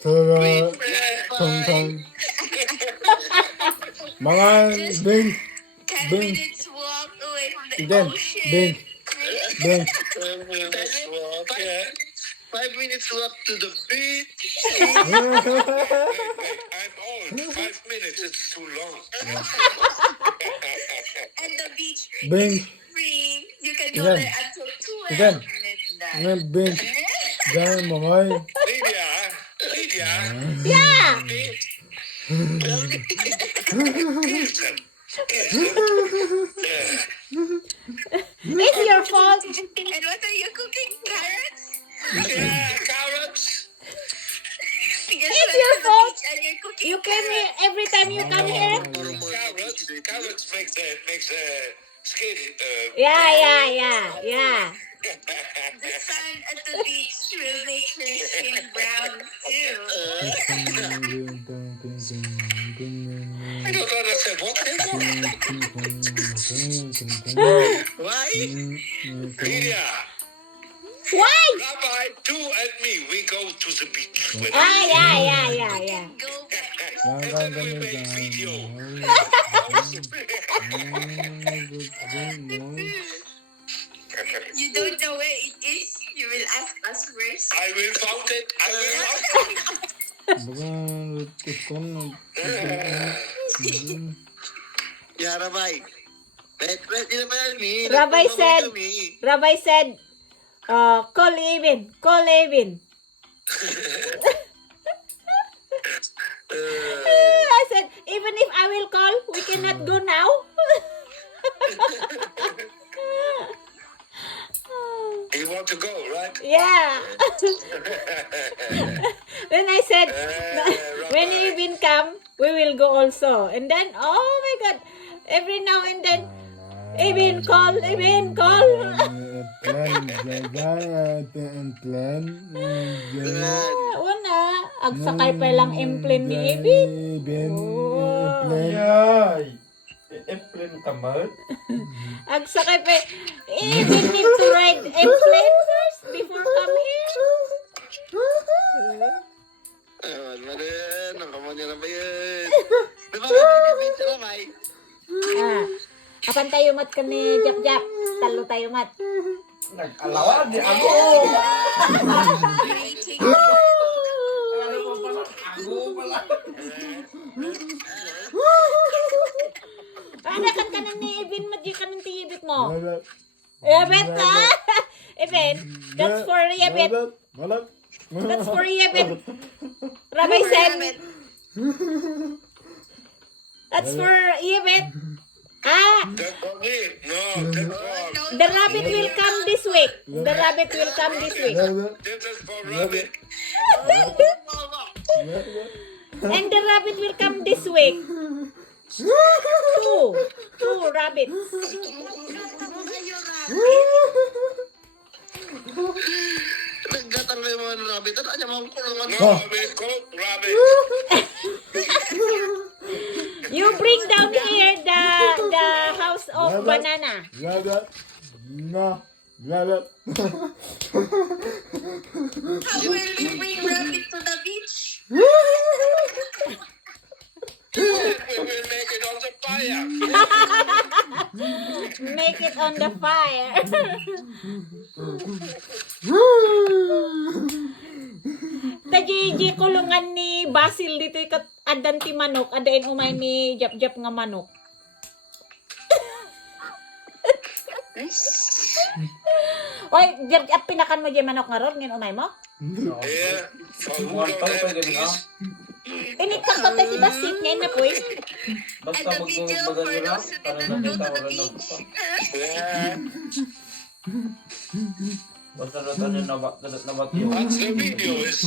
Tara, tong. Mga bing, 10 Bing. minutes walk away from the Then, ocean. bing, bing. 5 minutes walk to the beach. I'm old. 5 minutes, it's too long. And the beach Bing. is free. You can go Then, there until 12 then. midnight. Mga bing. Diyan, mga. Lydia. Yeah. It's your fault. And what are you cooking? Carrots? Carrots. It's your fault. And you're cooking You came here every time you come here. Carrots makes skin. Yeah. The sun at the beach will make your skin brown too. I don't understand what they want. Why? Lydia, Why? Rabbi, two and me, we go to the beach. With Yeah. Go back. And then we make video. You don't know where it is. You will ask us first. I will found it. Baga, tukon. Yeah, Rabbi. Wait, yun naman ni. Rabbi said, call Evin. I said, even if I will call, we cannot go now. You want to go, right? Yeah. Then I said, when Evin come, we will go also. And then, oh my God, every now and then, Evin call. Plan. Una, agsakay pa lang implant ni Evin. Yay! Airplane ka man? Agsakay pa. Evin need to ride airplane first before come here. Ang kamon niya na ba yun? Di ba ka beach, Rabbi? Kapan tayo mat ka ni Jap. Talo tayo mat. Nag-alawa di ako! Waiting. Ano pa pala? Ako pala! Anakan ka na ni Evin mat di ka ng tiyibit mo. Yabet ha? Evin, that's for Yabet. That's for Yabet. Rabbi said, that's for Yabet. That's for me. No, that's for... The rabbit will come this week. This is for rabbit. And the rabbit will come this week. Two rabbits. Naggatang na yung mga rabbit. Ano niya mga kulungan? No, we cook rabbit. You bring down here the house of banana. How will you bring rabbit to the beach? We will make it on the fire. Make it on the fire. Tajiji kulungan ni Basil dito ikat adan ti manok, adain umay ni Jap nga manok. Oy, Jap pinakan mo di manok nga ron ngin umay mo? Yeah, for who Mukhang don't tao have pwede na. this. Inikan ko tayo si Basit ngayon na po eh. Basta And the video for magbagal lang, those who para didn't go to nakita the ko rin beach. Yeah. Basta na tayo nabat yun. Once the video is